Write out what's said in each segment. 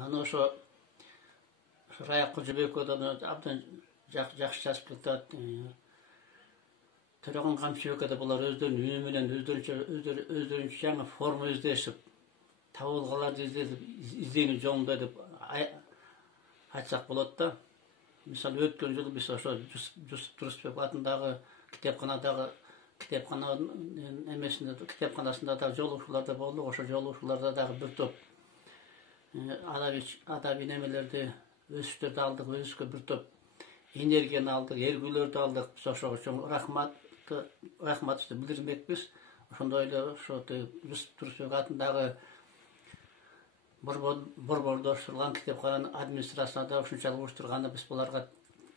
Аны ошо Рая Кожобековдон абдан жакшы жазып кетет. Төрөгөн Камчыбеков булар өздөрүнүн үнү менен өздөрүнчө жаңы форма издешип, табылгаларды изденүү жолунда деп айтсак болот да. Мисалы өткөн жылы биз ошо Жусуп Турусбек атындагы китепканадагы китепканасында да жолугушууларда болдук. Ошо жолугушууларда дагы бир топ адаби немелерди, өсүштөрдү алдык, өзүбүзгө бир топ энергияны алдык, эргүүлөрдү алдык. Биз ошого чоң рахматыбызды билдирмекпиз. Ошондой эле ошо Жусуп Турусбек атындагы борбордоштурулган китепкананын администрациясына да ушунчалык уюштурганына биз буларга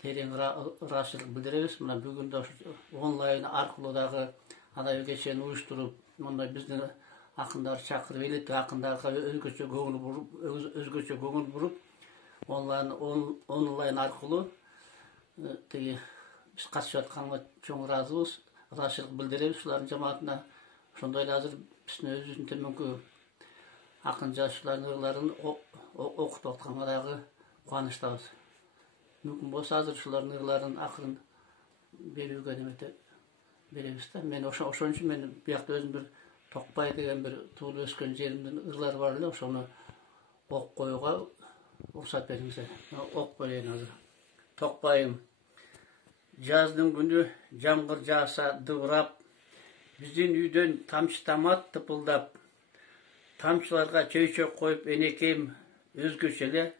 терең ыраазычылык билдиребиз. Мына бүгүн да онлайн аркылуу дагы адаби кечени уюштуруп, мындай биздин акындар чакырып, элеттик акындарга өзгөчө көңүл буруп, онлайн аркылуу биз катышып атканга чоң ыраазычылык билдиребиз ушулардын жамаатына. Ошондой эле азыр биздин өзүбүздүн төмөнкү акын жазуучулардын ырларын окутуп атканга дагы кубанычтабыз. Мүмкүн болсо азыр ушулардын ырларын акырын берүүгө беребиз да. Мен ошон үчүн мен биякта өзүм бир Токпай деген бир туулуп өскөн жеримдин ырлары бар эле, ошону окуп коюуга уруксат бериңиздер. Окуп берейин азыр. Токпайым. Жаздын күнү жамгыр жааса дыбырап, биздин үйдөн тамчы тамат тыпылдап, тамчыларга чөйчөк коюп энекем өзгөчө эле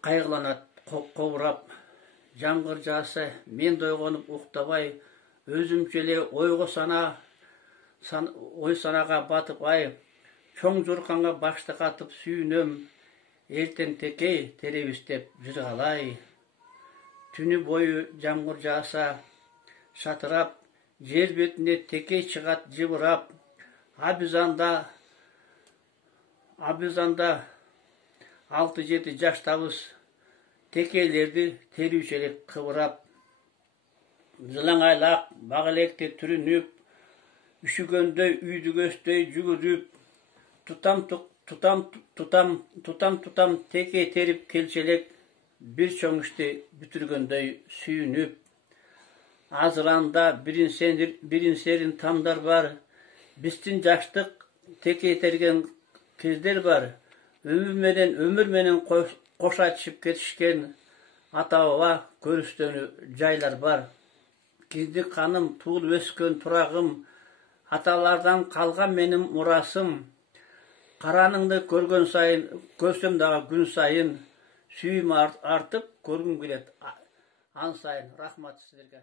кайгыланат кобурап. Жамгыр жааса мен да ойгонуп уктабай, өзүмчө эле ой санага батып чоң журканга башты катып сүйүнөм, эртең текей теребиз деп жыргалай. Түнү бою жамгыр жааса шатырап, жер бетине текей чыгат жыбырап, абизанда 6-7 жаштабыз, текейлерди терүүчү элек кыбырап. Жылаңайлак бак электе түрүнүп, үшүгөндөй үйдүгөстөй жүгүрүп, тутам текей терип келчелек, бир чоң ишти бүтүргөндөй сүйүнүп. Азыранда бирин-серин тамдар бар, биздин жаштык текей терген кездер бар. Өмүр менен кошо чыгып кетишкен, ата баба көрүстөнү жайлар бар. Киздик каным, туулуп өскөн турагым, аталардан калган менин мурасым. Караныңды көргөн сайын, көрсөм дагы күн сайын, сүйүүм артып көргүм келет ан сайын. Рахмат сиздерге.